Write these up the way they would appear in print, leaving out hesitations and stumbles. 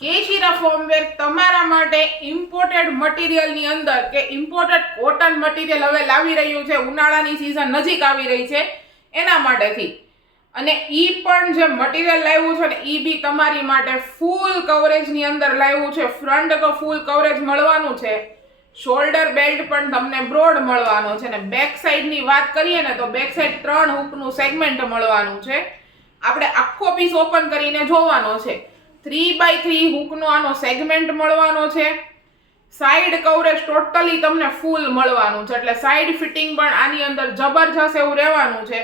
કેશિરા ફોર્મવેર તમારા માટે ઇમ્પોર્ટેડ મટીરિયલની અંદર કે ઇમ્પોર્ટેડ કોટન મટીરિયલ હવે લાવી રહ્યું છે. ઉનાળાની સિઝન નજીક આવી રહી છે એના માટેથી. અને ઈ પણ જે મટીરિયલ લાવ્યું છે ને ઈ બી તમારી માટે ફૂલ કવરેજની અંદર લાવ્યું છે. ફ્રન્ટ તો ફૂલ કવરેજ મળવાનું છે, શોલ્ડર બેલ્ટ પણ તમને બ્રોડ મળવાનો છે, ને બેક સાઈડની વાત કરીએ ને તો બેક સાઈડ 3 હૂકનું સેગમેન્ટ મળવાનું છે. આપણે આખો પીસ ઓપન કરીને જોવાનો છે. 3x3 હૂકનો આનો સેગમેન્ટ મળવાનો છે. સાઈડ કવરેજ ટોટલી તમને ફૂલ મળવાનું છે, એટલે સાઈડ ફિટિંગ પણ આની અંદર જબરજસ્ત એવું રહેવાનું છે.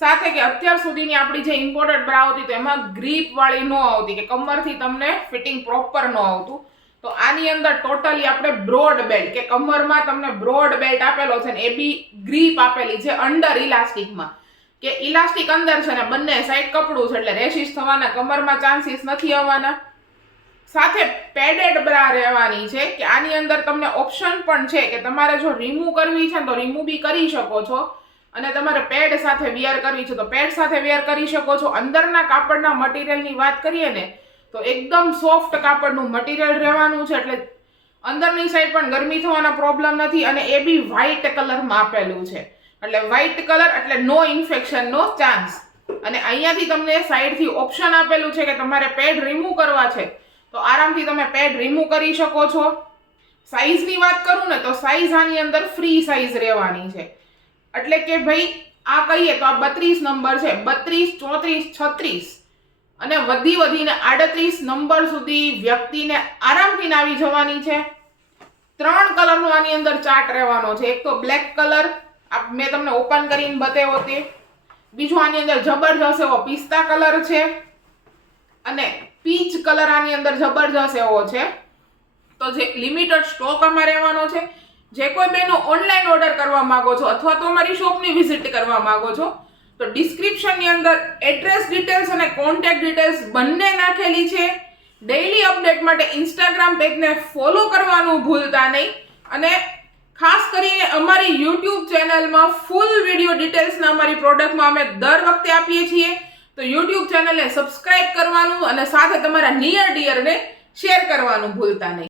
સાથે કે અત્યાર સુધીની આપણી જે ઇમ્પોર્ટેડ બ્રા હતી તો એમાં ગ્રીપ વાળી ન આવતી, કે કમરથી તમને ફિટિંગ પ્રોપર ન આવતું. તો આની અંદર ટોટલી આપણે બ્રોડ બેલ્ટ કે કમરમાં તમને બ્રોડ બેલ્ટ આપેલો છે ને એ બી ગ્રીપ આપેલી છે અંડર ઇલાસ્ટિકમાં, કે ઇલાસ્ટિક અંદર છે ને બંને સાઈડ કપડું છે એટલે રેશિસ થવાના કમરમાં ચાન્સીસ નથી આવવાના. સાથે પેડેડ બ્રા રહેવાની છે, કે આની અંદર તમને ઓપ્શન પણ છે કે તમારે જો રિમૂવ કરવી છે તો રિમૂવ બી કરી શકો છો, અને તમારે પેડ સાથે વેર કરવી છે તો પેડ સાથે વેર કરી શકો છો. અંદરના કાપડના મટીરિયલની વાત કરીએ ને તો એકદમ સોફ્ટ કાપડનું મટીરિયલ રહેવાનું છે, એટલે અંદરની સાઈડ પણ ગરમી થવાના પ્રોબ્લેમ નથી. અને એ બી વ્હાઇટ કલરમાં આપેલું છે, એટલે વ્હાઇટ કલર એટલે નો ઇન્ફેક્શનનો ચાન્સ. અને અહીંયાથી તમને સાઈડથી ઓપ્શન આપેલું છે કે તમારે પેડ રિમૂવ કરવા છે તો આરામથી તમે પેડ રિમૂવ કરી શકો છો. સાઈઝની વાત કરું ને તો સાઈઝ આની અંદર ફ્રી સાઈઝ રહેવાની છે, એટલે કે ભાઈ આ કહીએ તો આ 32 નંબર છે, 32, 34, 36 અને વધીને 38 નંબર સુધી વ્યક્તિને આરામથી આવી જવાની છે. 3 કલરનો આની અંદર ચાર્ટ રહેવાનો છે. એક તો બ્લેક કલર મેં તમને ઓપન કરીને બતાવ્યો તે, બીજો આની અંદર જબરજસ્ત એવો પિસ્તા કલર છે, અને પીચ કલર આની અંદર જબરજસ્ત એવો છે. તો જે લિમિટેડ સ્ટોક આમાં રહેવાનો છે. જે કોઈ બહેનો ઓનલાઈન ઓર્ડર કરવા માંગો છો અથવા તો અમારી શોપની વિઝિટ કરવા માંગો છો તો ડિસ્ક્રિપ્શનની અંદર એડ્રેસ ડિટેલ્સ અને કોન્ટેક્ટ ડિટેલ્સ બંને નાખેલી છે. ડેઈલી અપડેટ માટે ઇન્સ્ટાગ્રામ પેજને ફોલો કરવાનું ભૂલતા નહીં. અને ખાસ કરીને અમારી યુટ્યુબ ચેનલમાં ફૂલ વિડીયો ડિટેલ્સના અમારી પ્રોડક્ટમાં અમે દર વખતે આપીએ છીએ, તો યુટ્યુબ ચેનલને સબસ્ક્રાઇબ કરવાનું અને સાથે તમારા નિયર ડિયરને શેર કરવાનું ભૂલતા નહીં.